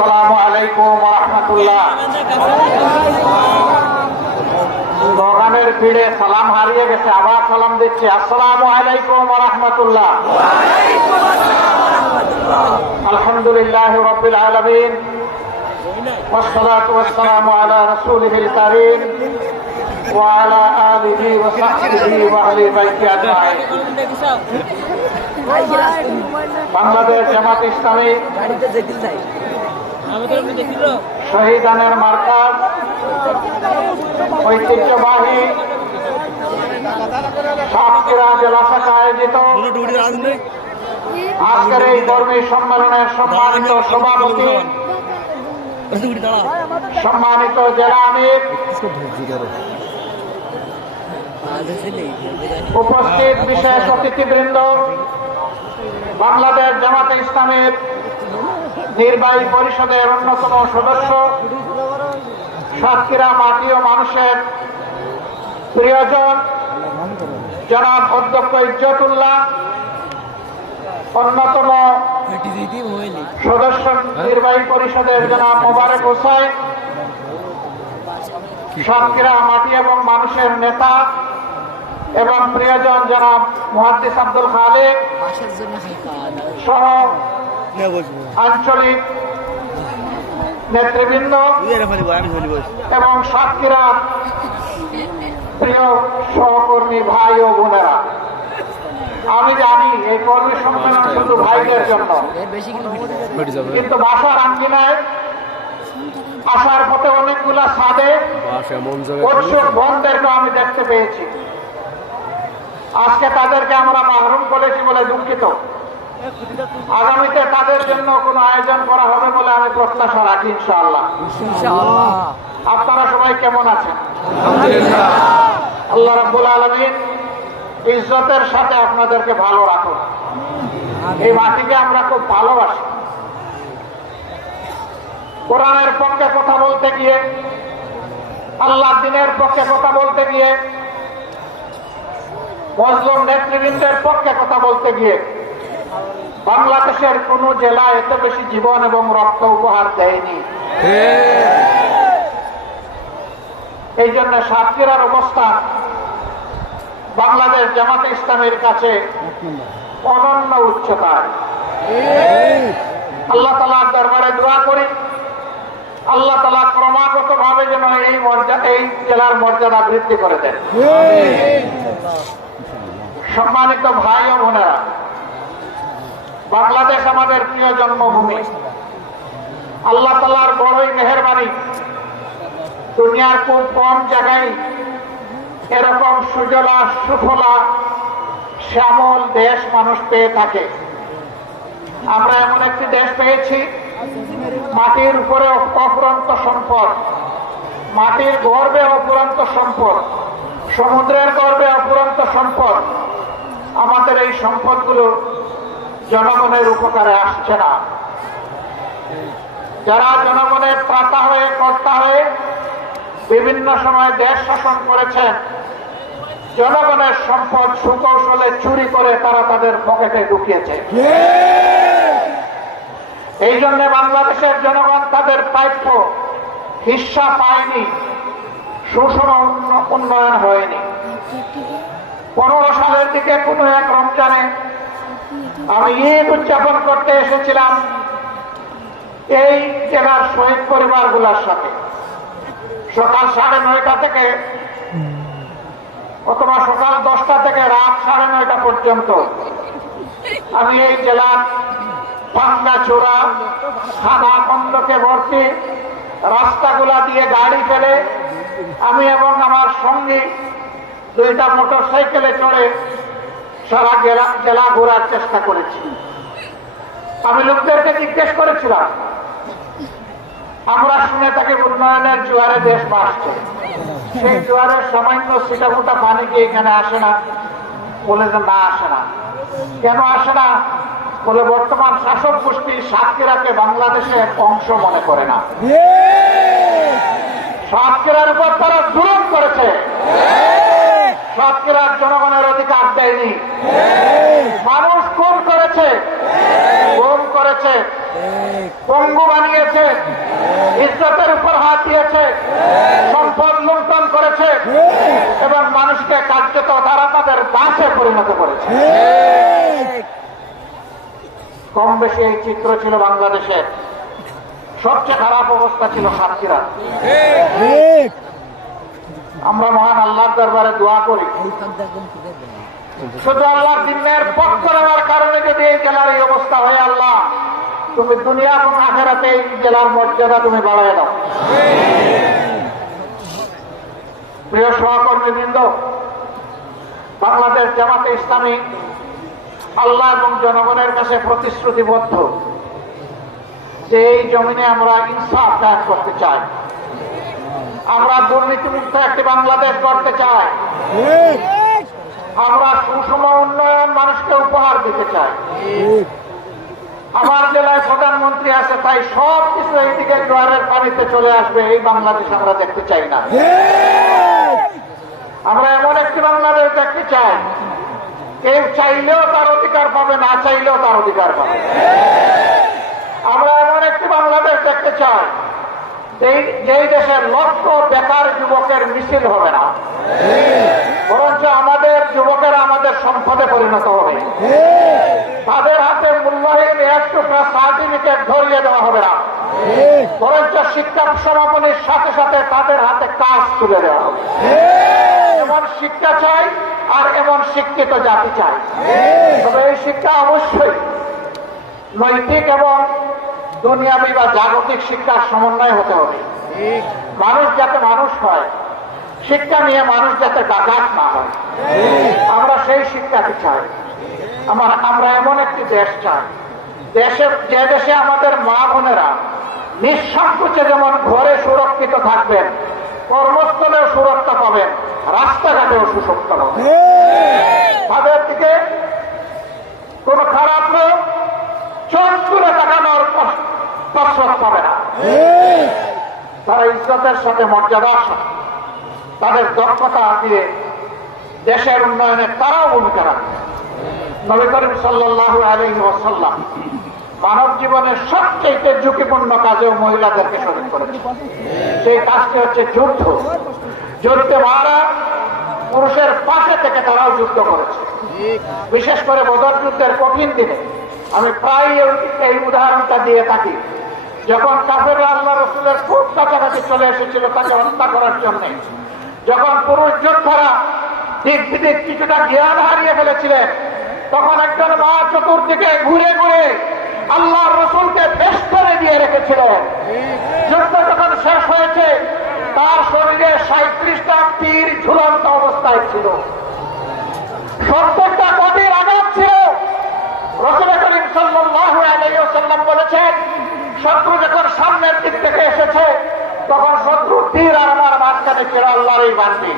আসসালামু আলাইকুম রহমতুল্লাহ দোকানের ভিড়ে সালাম হারিয়ে গেছে আবার সালাম দিচ্ছি আসসালামু আলাইকুম রহমতুল্লাহ আলহামদুলিল্লাহ রবিল আলমিন والصلاة والسلام على رسوله الكريم وعلى آله وصحبه وأهل بيته أجمعين বাংলাদেশ জামাত ইসলামী শহীদানের মার্কাজ ঐতিহ্যবাহী সাতক্ষীরা জেলা শাখা আয়োজিত। আজকের এই কর্মী সম্মেলনের সম্মানিত সভাপতি, সম্মানিত জেলা আমির, উপস্থিত বিশেষ অতিথিবৃন্দ, বাংলাদেশ জামাতে ইসলামের নির্বাহী পরিষদের অন্যতম সদস্য সাতক্ষীরা মাটি ও মানুষের প্রিয়জন জনাব অধ্যক্ষ ইজ্জতুল্লাহ, অন্যতম সদস্য নির্বাহী পরিষদের জনাব মোবারক হোসাইন সাতক্ষীরা মাটি এবং মানুষের নেতা এবং প্রিয়জন জনাব মুহাদ্দিস আব্দুল খালেক সহ আঞ্চলিক নেতৃবৃন্দ এবং সাতক্ষীরা প্রিয় সহকর্মী ভাই ও বোনেরা আমি জানি এই কর্মী সম্মেলন শুধু ভাইদের জন্য কিন্তু বাসার আঙ্গিনায় আসার পথে অনেকগুলা সাদে উৎসুক বোনদেরকে আমি দেখতে পেয়েছি। আজকে তাদেরকে আমরা মাহরুম করেছি বলে দুঃখিত। আগামীতে তাদের জন্য কোনো আয়োজন করা হবে বলে আমি প্রত্যাশা রাখি ইনশাআল্লাহ। আপনারা সবাই কেমন আছেন? আল্লাহ রাব্বুল আলমিন ইজ্জতের সাথে আপনাদেরকে ভালো রাখুন। এই মাটিকে আমরা খুব ভালোবাসি। কোরআনের পক্ষে কথা বলতে গিয়ে আল্লাহ দিনের পক্ষে কথা বলতে গিয়ে মজলুম নেতৃবৃন্দের পক্ষে কথা বলতে গিয়ে বাংলাদেশের কোন জেলা এত বেশি জীবন এবং রক্ত উপহার দেয়নি। এই জন্য সাতক্ষীরার অবস্থান বাংলাদেশ জামাতে ইসলামের কাছে অনন্য উচ্চতায়। আল্লাহ তালার দরবারে দোয়া করি আল্লাহ তালা ক্রমাগত ভাবে যেন এই মর্যাদা এই জেলার মর্যাদা বৃদ্ধি করে দেন। সম্মানিত ভাই ও বোনেরা বাংলাদেশ আমাদের প্রিয় জন্মভূমি। আল্লাহ তালার বড়ই মেহরবানি। দুনিয়ার খুব কম জায়গায় এরকম সুজলা, সুফলা, শ্যামল দেশ মানুষ পেয়ে থাকে। আমরা এমন একটি দেশ পেয়েছি, মাটির উপরে অপুরন্ত সম্পদ। মাটির গর্বে অপুরন্ত সম্পদ। সমুদ্রের গর্বে অপুরন্ত সম্পদ। আমাদের এই সম্পদগুলো জনগণের উপকারে আসছে না। যারা জনগণের ত্রাতা হয়ে কর্তা হয়ে বিভিন্ন সময় দেশ শাসন করেছেন, জনগণের সম্পদ সুকৌশলে চুরি করে তারা তাদের পকেটে ঢুকিয়েছে। এই জন্য বাংলাদেশের জনগণ তাদের প্রাপ্য হিস্সা পায়নি, সুষম উন্নয়ন হয়নি। পনেরো সালের দিকে কোনো এক রমজানে আমি ঈদ উদযাপন করতে এসেছিলাম এই জেলার শহীদ পরিবারগুলোর সাথে। সকাল সাড়ে নয়টা থেকে অথবা সকাল দশটা থেকে রাত সাড়ে নয়টা পর্যন্ত আমি এই জেলার পাঙ্গা চোরা থানা বন্ধকে ভর্তি, রাস্তাগুলা দিয়ে গাড়ি ফেলে আমি এবং আমার সঙ্গী দুইটা মোটর সাইকেলে চড়ে সারা জেলা জেলা ঘোরার চেষ্টা করেছি। আমি লোকদেরকে জিজ্ঞেস করেছিলাম আমরা শুনে থাকি উন্নয়নের জোয়ারে দেশ বাড়ছে সেই জোয়ারের সামান্য সিটামোটা পানি কি এখানে আসে না? বলে যে না আসে না। কেন আসে না? বলে বর্তমান শাসক গোষ্ঠী সাতক্ষীরাকে বাংলাদেশের অংশ মনে করে না। সাতক্ষীরার উপর তারা জুলুম করেছে। সাতক্ষীরার জনগণের অধিকার দেয়নি। মানুষ খুন করেছে খুন করেছে, পঙ্গু বানিয়েছে, ইজ্জতের উপর হাত দিয়েছে, সম্পদ লুণ্ঠন করেছে, এবং মানুষকে কার্যত তারা তাদের দাসে পরিণত করেছে। কম বেশি এই চিত্র ছিল বাংলাদেশের সবচেয়ে খারাপ অবস্থা ছিল সাতক্ষীরা। আমরা মহান আল্লাহর দরবারে দোয়া করি। শুধু আল্লাহর দিনের পক্ষ নেওয়ার কারণে যদি এই জেলার এই অবস্থা হয় আল্লাহ, তুমি দুনিয়া এবং আখেরাতে এই জেলার মর্যাদা তুমি বাড়াই দাও। প্রিয় সহকর্মীবৃন্দ, বাংলাদেশ জামাতে ইসলামী আল্লাহ এবং জনগণের কাছে প্রতিশ্রুতিবদ্ধ যে এই জমিনে আমরা ইনসাফ ত্যাগ করতে চাই। আমরা দুর্নীতিমুক্ত একটি বাংলাদেশ গড়তে চাই। আমরা সুষম উন্নয়ন মানুষকে উপহার দিতে চাই। আমার জেলায় প্রধানমন্ত্রী আছে, তাই সব কিছু এইদিকে জোয়ারের পানিতে চলে আসবে, এই বাংলাদেশ আমরা দেখতে চাই না। আমরা এমন একটি বাংলাদেশ দেখতে চাই, কেউ চাইলেও তার অধিকার পাবে, না চাইলেও তার অধিকার পাবে। আমরা এমন একটি বাংলাদেশ দেখতে চাই এই যেই দেশের লক্ষ বেকার যুবকের মিছিল হবে না, বরঞ্চ আমাদের যুবকেরা আমাদের সম্পদে পরিণত হবে। তাদের হাতে মূল্যহীন এক টুকরা সার্টিফিকেট ধরিয়ে দেওয়া হবে না, বরঞ্চ শিক্ষা সমাপনীর সাথে সাথে তাদের হাতে কাজ তুলে দেওয়া হবে। এমন শিক্ষা চাই আর এমন শিক্ষিত জাতি চাই। তবে এই শিক্ষা অবশ্যই নৈতিক এবং দুনিয়াবি বা জাগতিক শিক্ষার সমন্বয় হতে হবে। মানুষ যাতে মানুষ হয় শিক্ষা নিয়ে মানুষ যাতে ডাকাত না হয়। আমরা সেই শিক্ষাকে চাই। আমার আমরা এমন একটি দেশ চাই। দেশে যে দেশে আমাদের মা বোনেরা নিঃসংকোচে যেমন ঘরে সুরক্ষিত থাকবেন কর্মস্থলেও সুরক্ষা পাবেন রাস্তাঘাটেও সুরক্ষা পাবেন। তাদের দিকে কোন খারাপ লোক চোখ তুলে তাকানোর কসরত পাবে না তারা ইজ্জতের সাথে মর্যাদার সাথে তাদের দক্ষতা দিয়ে দেশের উন্নয়নে তারাও ভূমিকা রাখবে। নবী করিম সাল্লাহ আলী ওসাল্লাম মানব জীবনের সবচেয়ে ঝুঁকিপূর্ণ কাজেও মহিলাদেরকে শরীর করেছে সেই কাজটি হচ্ছে যুদ্ধ। যুদ্ধে মারা পুরুষের পাশে থেকে তারাও যুদ্ধ করেছে। বিশেষ করে বদর যুদ্ধের কঠিন দিনে আমি প্রায় এই উদাহরণটা দিয়ে থাকি। যখন কাফের আল্লাহ রসুলের খুব কাছাকাছি চলে এসেছিল, তাকে হত্যা করার জন্য, যখন পুরুষ যোদ্ধারা দিক কিছুটা জ্ঞান হারিয়ে ফেলেছিলেন, তখন একজন মা চতুর্দিকে ঘুরে ঘুরে আল্লাহ রসুলকে বেষ্টনে দিয়ে রেখেছিলেন যুদ্ধ যখন শেষ হয়েছে, তার শরীরে সাঁত্রিশটা তীর ঝুলন্ত অবস্থায় ছিল। প্রত্যেকটা কঠিন আঘাত ছিল। রসুল করিম আলাইহি বলেছেন শত্রু যখন সামনের দিক থেকে এসেছে, তখন শত্রু তীর আর আমার মাঝখানে ছিল আল্লাহর এই বান্দি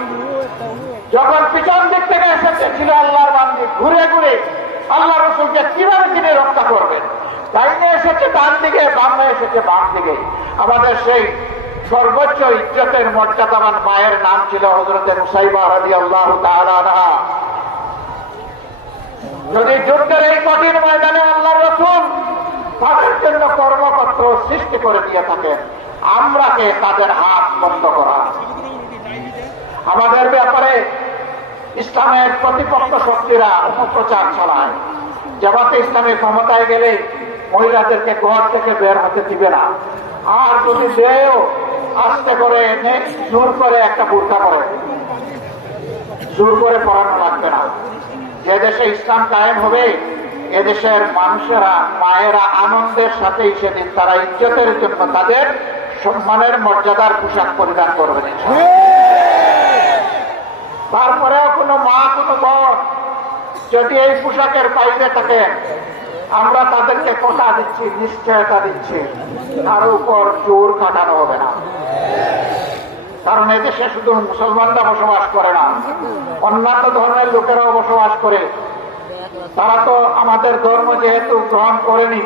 যখন পিছন দিক থেকে এসেছে, ছিল আল্লাহর বান্দি ঘুরে ঘুরে আল্লাহ রসুলকে কীভাবে তিনি রক্ষা করবেন? ডাইনে এসেছে, ডান দিকে, বামে এসেছে, বাম দিকে। আমাদের সেই সর্বোচ্চ ইজ্জতের মর্যাদাবান মায়ের নাম ছিল হজরতের মুসাইবা রাজি আল্লাহ যদি যুদ্ধের এই কঠিন ময়দানে আল্লাহ রসুল তাদের জন্য কর্মপত্র সৃষ্টি করে দিয়ে থাকেন আমরাকে তাদের হাত বন্ধ করা। আমাদের ব্যাপারে ইসলামের প্রতিপক্ষ শক্তিরা অপপ্রচার চালায়। জামাতে ইসলামের ক্ষমতায় গেলে মহিলাদেরকে ঘর থেকে বের হতে দিবে না। আর যদি দেয়ও আস্তে করে এনে জোর করে একটা বুর্খা করে, জোর করে পড়ানো লাগবে না। যে দেশে ইসলাম কায়েম হবে এদেশের মানুষেরা, মায়েরা আনন্দের সাথে সেদিন তারা ইজ্জতের জন্য তাদের সম্মানের মর্যাদার পোশাক পরিধান করবেন তারপরেও কোনো মা, কোনো বোন যদি এই পোশাকের বাইরে থাকে, আমরা তাদেরকে কথা দিচ্ছি, নিশ্চয়তা দিচ্ছি। তার উপর জোর কাটানো হবে না। কারণ এদেশে শুধু মুসলমানরা বসবাস করে না, অন্যান্য ধর্মের লোকেরাও বসবাস করে। তারা তো আমাদের ধর্ম যেহেতু গ্রহণ করেনি,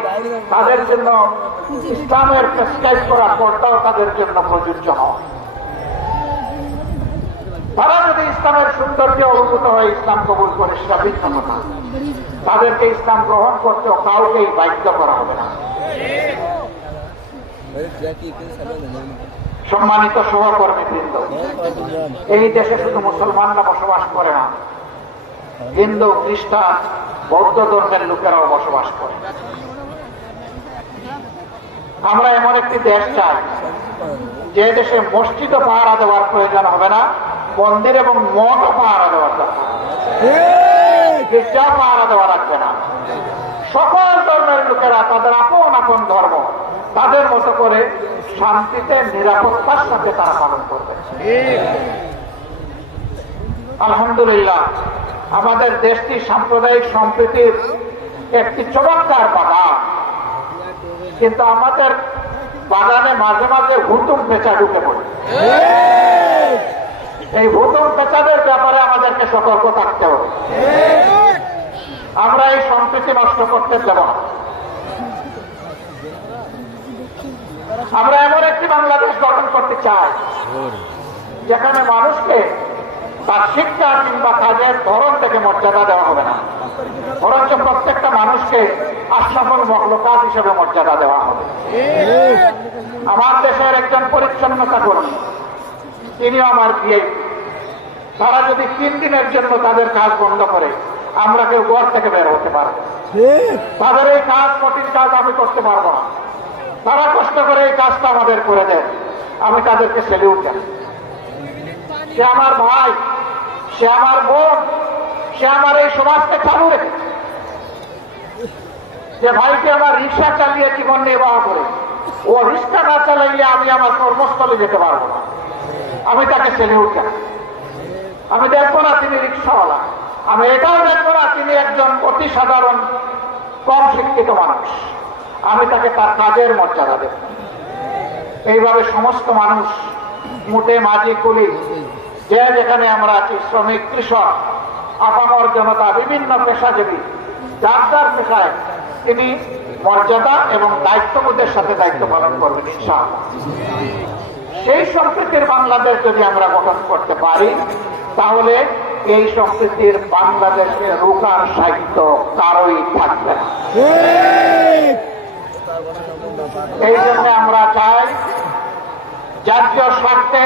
তাদের জন্য ইসলামের প্রেসক্রাইব করা পর্দাও তাদের জন্য প্রযোজ্য হয় তারা যদি ইসলামের সৌন্দর্য অবগত হয়ে ইসলাম কবুল করে, সেটা ভিন্ন কথা। তাদেরকে ইসলাম গ্রহণ করতেও কাউকেই বাধ্য করা হবে না। সম্মানিত সহকর্মী বৃন্দ এই দেশে শুধু মুসলমানরা বসবাস করে না হিন্দু, খ্রিস্টান, বৌদ্ধ ধর্মের লোকেরাও বসবাস করে। আমরা এমন একটি দেশ চাই, যে দেশে মসজিদও পাহারা দেওয়ার প্রয়োজন হবে না, মন্দির এবং মঠও পাহারা দেওয়ার দরকার। পাহারা দেওয়া রাখবে না। সকল ধর্মের লোকেরা তাদের আপন আপন ধর্ম, তাদের মতো করে শান্তিতে, নিরাপত্তার সাথে তারা পালন করবে। আলহামদুলিল্লাহ আমাদের দেশটি সাম্প্রদায়িক সম্প্রীতির একটি চমৎকার বাগান। কিন্তু আমাদের বাগানে মাঝে মাঝে হুতুম পেঁচা ঢুকে পড়ে। এই হুতুম পেঁচাদের ব্যাপারে আমাদেরকে সতর্ক থাকতে হবে। আমরা এই সম্প্রীতি নষ্ট করতে দেব না। আমরা এমন একটি বাংলাদেশ গঠন করতে চাই, যেখানে মানুষকে শিক্ষা কিংবা কাজের ধরন থেকে মর্যাদা দেওয়া হবে না। বরঞ্চ প্রত্যেকটা মানুষকে আশরাফল মখলুকাত হিসেবে মর্যাদা দেওয়া হবে। আমার দেশের একজন পরিচ্ছন্নতা কর্মী তিনিও আমার বিয়ে। তারা যদি তিন দিনের জন্য তাদের কাজ বন্ধ করে, আমরা কেউ ঘর থেকে বের হতে পারব তাদের এই কাজ, কঠিন কাজ আমি করতে পারব না। তারা কষ্ট করে এই কাজটা আমাদের করে দেয়। আমি তাদেরকে সেলিউট জানাই। সে আমার ভাই সে আমার বোন, সে আমার এই সমাজকে চালু রেখেছে। যে ভাইকে আমার রিক্সা চালিয়ে জীবন নির্বাহ করে, ও রিক্সা না চালাইলে আমি আমার কর্মস্থলে যেতে পারব না। আমি তাকে সেলিউট জানাই আমি দেখব না তিনি রিক্সাওয়ালা। আমি এটাও দেখব না তিনি একজন অতি সাধারণ কম শিক্ষিত মানুষ। আমি তাকে তার কাজের মর্যাদা দেব। এইভাবে সমস্ত মানুষ মুটে মাঝি কুলি যে যেখানে আমরা আছি, শ্রমিক, কৃষক, আপামর জনতা, বিভিন্ন পেশাজীবী যার যার পেশায় তিনি মর্যাদা এবং দায়িত্ববোধের সাথে দায়িত্ব পালন করবেন, ইনশাআল্লাহ। সেই সম্প্রীতির বাংলাদেশ যদি আমরা গঠন করতে পারি, তাহলে এই সম্প্রীতির বাংলাদেশে রোকার সাহিত্য কারোই থাকবে না। এই জন্য আমরা চাই জাতীয় স্বার্থে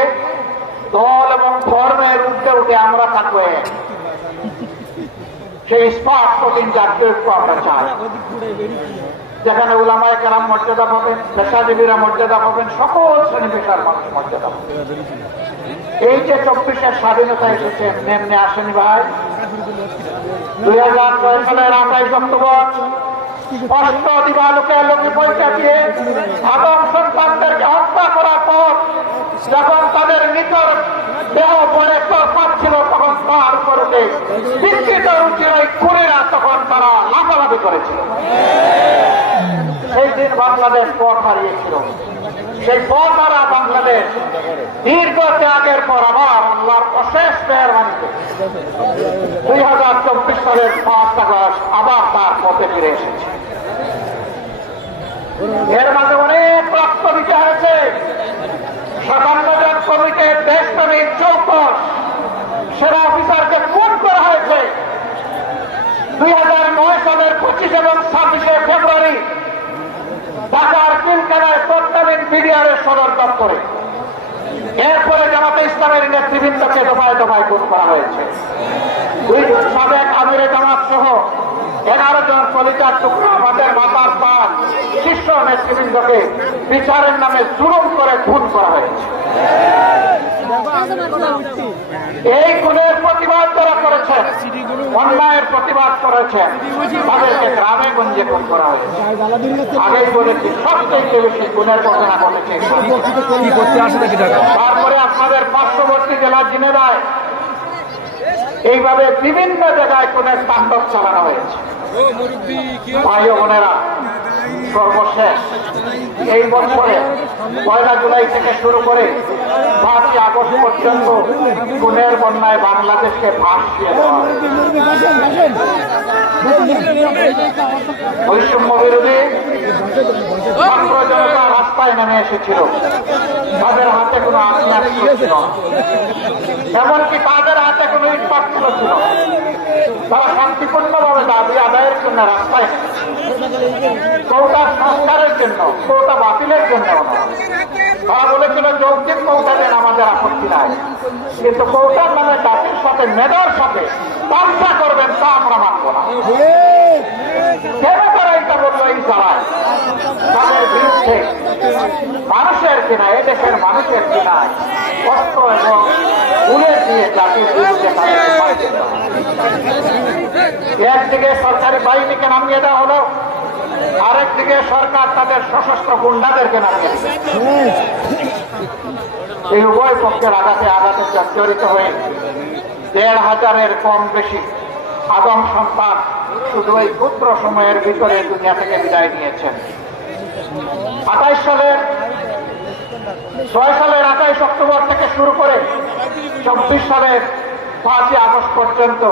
উঠে আমরা থাকব সেই স্পাট প্রতিদিন জাতীয় ঐক্য আমরা চাই। যেখানে উলামায় কেরাম মর্যাদা পাবেন, পেশাজীবীরা মর্যাদা পাবেন, সকল শ্রেণি পেশার মানুষ মর্যাদা এই যে চব্বিশের স্বাধীনতা এসেছে নেমনে আসেনি ভাই। দুই হাজার ছয় সালের আঠাইশ অক্টোবর স্পষ্ট দিবালোকে লোকে পরীক্ষা দিয়ে আদম সন্তানদেরকে হত্যা করার পর যখন তাদের নিকর দেহ পরে পাচ্ছিল তখন তার উপরে বিকৃত রুচির ওই খুনিরা তখন তারা লাফালাফি করেছিল। সেই দিন বাংলাদেশ পথ হারিয়েছিল। সেই পথ হারা বাংলাদেশ দীর্ঘ ত্যাগের পর আবার আল্লাহর অশেষ মেহরবানিতে দুই হাজার চব্বিশ সালের পাঁচ আগস্ট আবার তার পথে ফিরে এসেছে। এর মাঝে অনেক রক্ত দিতে হয়েছে। সাতান্ন জন কমিটির দেশপ্রেমিক চৌকস সেরা অফিসারকে খুন করা হয়েছে। দুই হাজার নয় সালের পঁচিশ এবং ছাব্বিশে ফেব্রুয়ারি ঢাকার পিলখানায় তৎকালীন বিডিআরের সদর দপ্তরে। এরপরে জামাতে ইসলামের নেতৃবৃন্দকে দফায় দফায় খুন করা হয়েছে। দুই সাবেক আমিরে জামাত সহ এগারো জন কলিকার টুকরো আমাদের মাতার পান শীর্ষ নেতৃবৃন্দকে বিচারের নামে জুলুম করে খুন করা হয়েছে। এই খুনের প্রতিবাদ যারা করেছেন, অন্যায়ের প্রতিবাদ করেছেন, তাদেরকে গ্রামে গঞ্জে খুন করা হয়েছে। আগেই বলেছি, সবচেয়ে বেশি খুনের ঘটনা ঘটেছে তারপরে আপনাদের পার্শ্ববর্তী জেলা জিনে জিনেদায়, এইভাবে বিভিন্ন জায়গায় খুনের তাণ্ডব চালানো হয়েছে। ভাই বোনেরা সর্বশেষ। এই বছরে পয়লা জুলাই থেকে শুরু করে পাঁচই আগস্ট পর্যন্ত খুনের বন্যায় বাংলাদেশকে ভাসিয়ে। বৈষম্য বিরোধী জনতা রাস্তায় নেমে এসেছিল। তাদের হাতে কোনো আগ্নেয়াস্ত্র ছিল এমনকি তাদের হাতে কোনো ইট পাট্টল ছিল তারা শান্তিপূর্ণভাবে দাবি আদায়ের জন্য রাস্তায় কৌটার সংস্কারের জন্য, কৌটা বাতিলের জন্য নয়। তারা বলেছিল, যৌক্তিক কৌটা দেন আমাদের আপত্তি নাই কিন্তু কৌটার নামে জাতির সাথে মেধার সাথে তামসা করবেন তা আমরা মানব না মানুষের কিনা এদেশের মানুষের কিনা কষ্ট এবং ভুলের দিয়ে জাতির বিরুদ্ধে। একদিকে সরকারি বাহিনীকে নামিয়ে দেওয়া হলো আরেকদিকে সরকার তাদের সশস্ত্র গুন্ডাদেরকে নামিয়ে এই উভয় পক্ষের আঘাতে আঘাতে জর্জরিত হয়ে দেড় হাজারের কম বেশি আদম সন্তান শুধু এই ক্ষুদ্র সময়ের ভিতরে দুনিয়া থেকে বিদায় নিয়েছেন। আঠাইশ সালের, ছয় সালের আঠাইশ অক্টোবর থেকে শুরু করে চব্বিশ সালের পাঁচই আগস্ট পর্যন্ত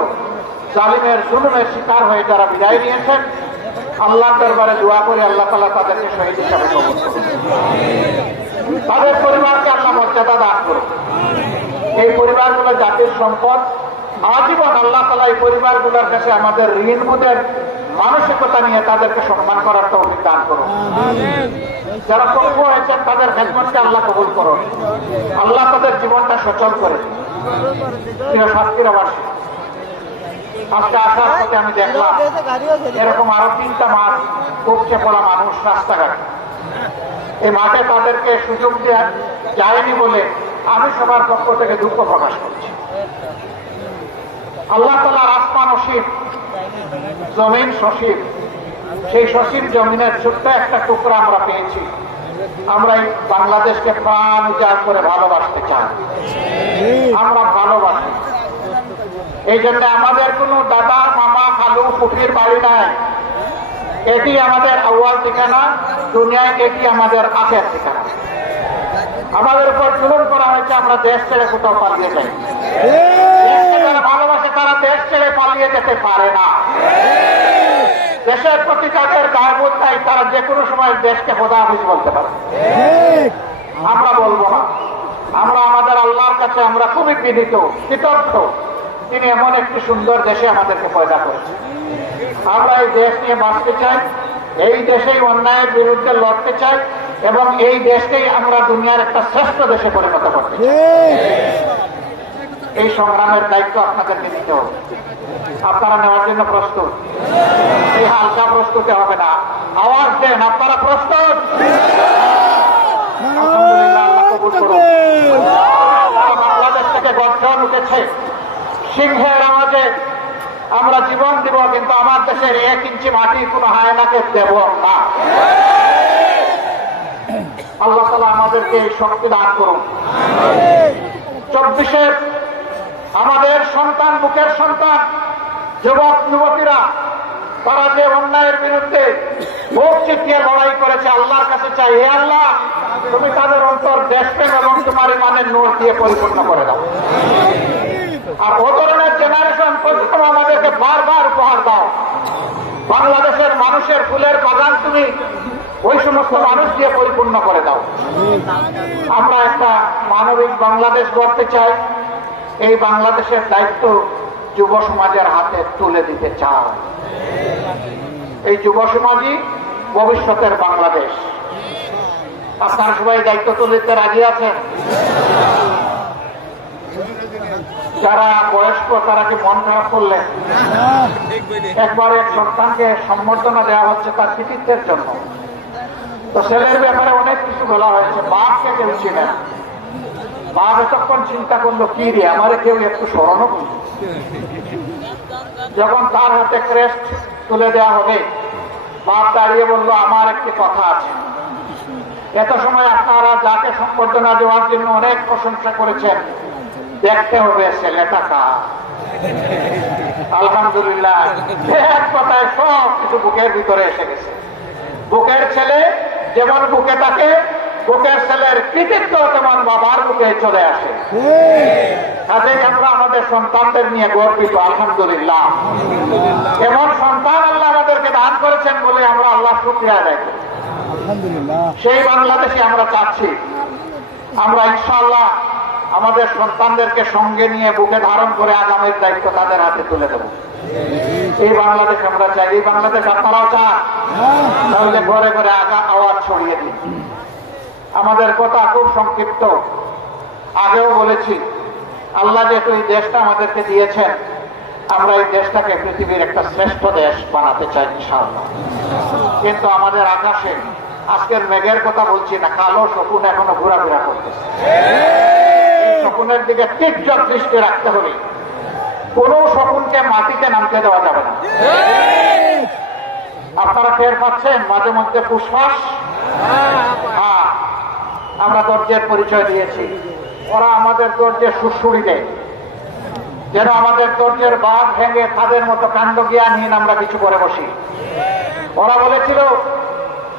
জালিমের জুলুমের শিকার হয়ে যারা বিদায় নিয়েছেন আল্লাহ দরবারে দোয়া করে আল্লাহ তালা তাদেরকে শহীদ হিসাবে তাদের পরিবারকে আল্লাহ মর্যাদা দান করুন। এই পরিবারগুলো জাতির সম্পদ। আজীবন আল্লাহ তালা এই পরিবারগুলোর কাছে আমাদের ঋণ বোধের মানসিকতা নিয়ে তাদেরকে সম্মান করার তৌফিক দান করুন। যারা পক্ষ হয়েছেন, তাদের খেদমতকে আল্লাহ কবুল করুন। আল্লাহ তাদের জীবনটা সচল করে। প্রিয় সাতক্ষীরাবাসী আজকে আসার পথে আমি দেখলাম, এরকম আরও তিনটা মাঠ উপচে পড়া মানুষ রাস্তাঘাটে। এই মাঠে তাদেরকে সুযোগ দেওয়া যায়নি বলে আমি সবার পক্ষ থেকে দুঃখ প্রকাশ করছি। আল্লাহ তালার আসমান অসীম জমিন সসীম, সেই সসীম জমিনের ছোট্ট একটা টুকরা আমরা পেয়েছি। আমরা এই বাংলাদেশকে প্রাণ উজাড় করে ভালোবাসতে চাই। আমরা ভালোবাসি। এই জন্য আমাদের কোনো দাদা, মামা, খালু পুকুরের বাড়ি নাই। এটি আমাদের আউয়াল ঠিকানা, দুনিয়ায় এটি আমাদের আখের ঠিকানা। আমাদের উপর জুলুম করা হয়েছে, আমরা দেশ ছেড়ে কোথাও পালিয়ে যাই। যারা ভালোবাসে, তারা দেশ ছেড়ে পালিয়ে যেতে পারে না। দেশের প্রতি তাদের দায়বোধ নাই, তারা যে কোনো সময় দেশকে খোদা হাফিজ বলতে পারে। আমরা বলব না। আমরা আমাদের আল্লাহর কাছে আমরা খুবই বিনীত কৃতজ্ঞ। তিনি এমন একটি সুন্দর দেশে আমাদেরকে পয়দা করেছেন। আমরা এই দেশ নিয়ে বাঁচতে চাই, এই দেশেই অন্যায়ের বিরুদ্ধে লড়তে চাই এবং এই দেশকেই আমরা দুনিয়ার একটা শ্রেষ্ঠ দেশে পরিণত করতে এই সংগ্রামের দায়িত্ব আপনাদেরকে নিতে হবে। আপনারা নেওয়ার জন্য প্রস্তুত। এই হালকা প্রস্তুতি হবে না। আওয়াজ দেন, আপনারা প্রস্তুত আলহামদুলিল্লাহ, আল্লাহ কবুল করুন। বাংলাদেশ থেকে গর্জন উঠেছে সিংহের আওয়াজে আমরা জীবন দিব, কিন্তু আমার দেশের এক ইঞ্চি মাটি কোনো হায়নাকে দেব না। আল্লাহ তালা আমাদেরকে এই শক্তি দান করুন। চব্বিশের আমাদের সন্তান, বুকের সন্তান, যুবক, যুবতীরা, তারা যে অন্যায়ের বিরুদ্ধে ভোট চিঠিয়ে লড়াই করেছে, আল্লাহর কাছে চাই। হে আল্লাহ, তুমি তাদের অন্তর দেশপ্রেম এবং তোমার ইমানের নোট দিয়ে পরিপূর্ণ করে দাও। আর ও ধরনের জেনারেশন প্রথম আমাদেরকে বারবার উপহার দাও। বাংলাদেশের মানুষের ফুলের বাগান তুমি ওই সমস্ত মানুষ দিয়ে পরিপূর্ণ করে দাও। আমরা একটা মানবিক বাংলাদেশ গড়তে চাই। এই বাংলাদেশের দায়িত্ব যুব সমাজের হাতে তুলে দিতে চাই। এই যুব সমাজই ভবিষ্যতের বাংলাদেশ। আপনার সবাই দায়িত্ব তুলে রাজি আছেন? যারা বয়স্ক, তারা কি মন খারাপ করলেন একবার এক সন্তানকে সম্বর্ধনা দেওয়া হচ্ছে তার কৃতিত্বের জন্য। তো ছেলের ব্যাপারে অনেক কিছু বলা হয়েছে। বাপকে কেউ চিনে। বাপ এতক্ষণ চিন্তা করল, কি রে, আমারে কেউ একটু স্মরণও করল? যখন তার হাতে ক্রেস্ট তুলে দেওয়া হবে, বাপ দাঁড়িয়ে বলল, আমার একটি কথা আছে। এত সময় আপনারা যাকে সম্বর্ধনা দেওয়ার জন্য অনেক প্রশংসা করেছেন দেখতে হবে ছেলেটা কার? আলহামদুলিল্লাহ। এক কথায় সব কিছু বুকের ভিতরে এসে গেছে। বুকের ছেলে যেমন বুকে থাকে বুকের ছেলের কৃতিত্ব তেমন বাবার বুকে চলে আসে। কাজেই আমরা আমাদের সন্তানদের নিয়ে গর্বিত আলহামদুলিল্লাহ। এমন সন্তান আল্লাহ আমাদেরকে দান করেছেন বলে আমরা আল্লাহ শুক্রিয়া আদায় করি। সেই বাংলাদেশে আমরা চাচ্ছি। আমরা ইনশাআল্লাহ আমাদের সন্তানদেরকে সঙ্গে নিয়ে বুকে ধারণ করে আগামীর দায়িত্ব তাদের হাতে তুলে দেব। এই বাংলাদেশ আমরা চাই, এই বাংলাদেশ আপনারাও চান। তাহলে ঘরে ঘরে আগা আওয়াজ ছড়িয়ে দিন। আমাদের কথা খুব সংক্ষিপ্ত। আগেও বলেছি, আল্লাহ যেহেতু এই দেশটা আমাদেরকে দিয়েছেন, আমরা এই দেশটাকে পৃথিবীর একটা শ্রেষ্ঠ দেশ বানাতে চাই ইনশাআল্লাহ। কিন্তু আমাদের আকাশে আজকের মেঘের কথা বলছি না, কালো শকুন এখনও ঘোরাফেরা করতেছে। শকুনের দিকে তীর্য দৃষ্টি রাখতে হবে। কোন শকুনকে মাটিতে নামতে দেওয়া যাবে না। আপনারা টের পাচ্ছেন, মাঝে মধ্যে ফুসফাস? হ্যাঁ আমরা দরজের পরিচয় দিয়েছি। ওরা আমাদের দরজে সুসুড়ি দেয়। যেন আমাদের দরজের বাঘ ভেঙে তাদের মতো কাণ্ড জ্ঞানহীন আমরা কিছু করে বসি। ওরা বলেছিল,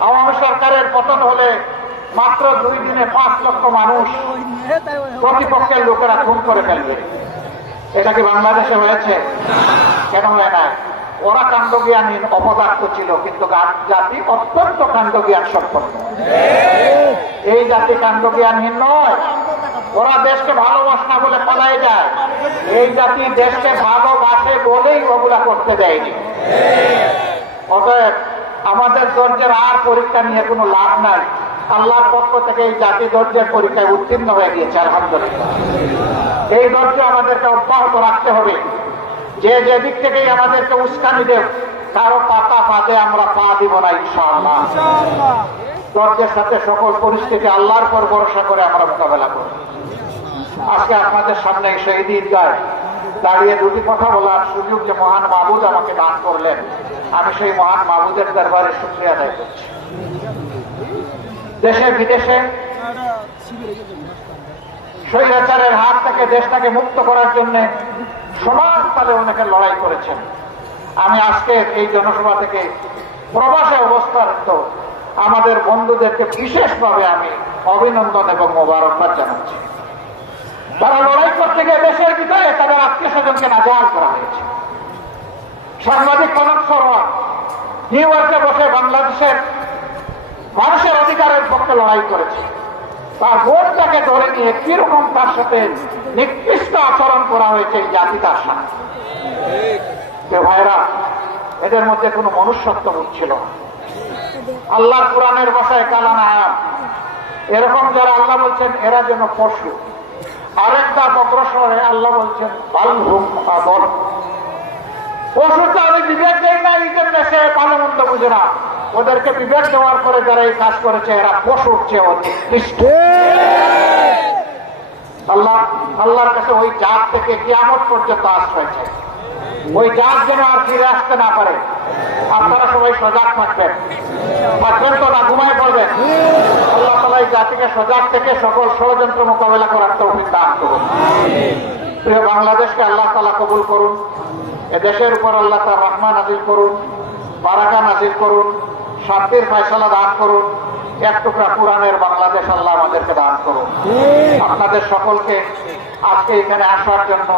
আওয়ামী সরকারের পতন হলে মাত্র দুই দিনে পাঁচ লক্ষ মানুষ প্রতিপক্ষের লোকেরা খুন করে ফেলবে। এটা কি বাংলাদেশে হয়েছে, কেন হয় না ওরা কাণ্ডজ্ঞানহীন অপদার্থ ছিল, কিন্তু জাতি অত্যন্ত কাণ্ডজ্ঞান সম্পন্ন। এই জাতি কাণ্ডজ্ঞানহীন নয়। ওরা দেশকে ভালোবাসে না বলে পালাই যায়। এই জাতি দেশকে ভালোবাসে বলেই ওগুলা করতে দেয়নি। অতএব আমাদের ধৈর্যের আর পরীক্ষা নিয়ে কোনো লাভ নাই। আল্লাহর পক্ষ থেকে এই জাতি ধৈর্যের পরীক্ষায় উত্তীর্ণ হয়ে গিয়েছে আলহামদুলিল্লাহ। এই ধৈর্য আমাদেরকে অব্যাহত রাখতে হবে। যে যে দিক থেকেই আমাদেরকে উস্কানি দেব কারও পাতা পাতে আমরা পা দিব না ইনশাআল্লাহ। ধৈর্যের সাথে সকল পরিস্থিতি আল্লাহর পর ভরসা করে আমরা মোকাবেলা করব। আজকে আপনাদের সামনে সেই ঈদগায় দাঁড়িয়ে দুটি কথা বলার সুযোগ যে মহান মাহবুদ আমাকে দান করলেন। আমি সেই মহান মাহবুদের দরবারে শুক্রিয়া আদায় করছি। দেশে, বিদেশে স্বৈরাচারের হাত থেকে দেশটাকে মুক্ত করার জন্য সমান তালে অনেকে লড়াই করেছেন। আমি আজকে এই জনসভা থেকে প্রবাসে অবস্থারত আমাদের বন্ধুদেরকে বিশেষভাবে আমি অভিনন্দন এবং মোবারকবাদ জানাচ্ছি। তারা লড়াই করতে গিয়ে দেশের ভিতরে তাদের আত্মীয় স্বজনকে নাজাল করা হয়েছে। সাংবাদিক কনক শর্মা নিউ ইয়র্কে বসে বাংলাদেশের মানুষের অধিকারের পক্ষে লড়াই করেছে। তার বোনটাকে ধরে নিয়ে কীরকম তার সাথে নিকৃষ্ট আচরণ করা হয়েছে এই জাতি তার সাথে? ভাইরা, এদের মধ্যে কোনো মনুষ্যত্ব বোধ ছিল না। আল্লাহ কোরআনের ভাষায় কালানা এরকম যারা আল্লাহ বলছেন, এরা যেন পশু। আরেকটা অগ্রসরে আল্লাহ বলছেন বাল হুম বল পশুটা আমি বিবেক দেই না, এই জন্য সে ভালো মন্দ বুঝে না। ওদেরকে বিবেক দেওয়ার পরে যারা এই কাজ করেছে, এরা পশুর চেয়ে আল্লাহ, আল্লাহর কাছে ওই জাত থেকে কিয়ামত পর্যন্ত আশ্রয় ওই জাত যেন আর ফিরে আসতে না পারে। আপনারা সবাই সজাগ থাকবেন। থাকবেন তো না ঘুমায় পড়বেন। আল্লাহ তালা এই জাতিকে সজাগ থেকে সকল ষড়যন্ত্র মোকাবেলা করার তৌফিক দান করুন। প্রিয় বাংলাদেশকে আল্লাহ তালা কবুল করুন। এ দেশের উপর আল্লাহ তার রহমান নাজিল করুন। বারাকা নাজিল করুন। শান্তির ফয়সালা দান করুন। এক টুকরা কোরআনের বাংলাদেশ আল্লাহ আমাদেরকে দান করুন। আপনাদের সকলকে আজকে এখানে আসার জন্য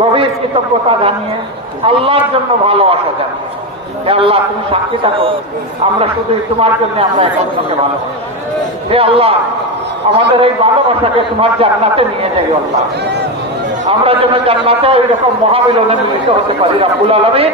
গভীর কৃতজ্ঞতা জানিয়ে আল্লাহর জন্য ভালোবাসা জানিয়ে। হে আল্লাহ তুমি সাক্ষী থাকো। আমরা শুধু তোমার জন্য আমরা এক অন্যকে ভালোবাসি। হে আল্লাহ আমাদের এই ভালোবাসাকে তোমার জান্নাতে নিয়ে যাই আল্লাহ। আমরা যেন জান্নাতে ওই রকম মহামিলনে মিলিত হতে পারি। রাব্বুল আলমী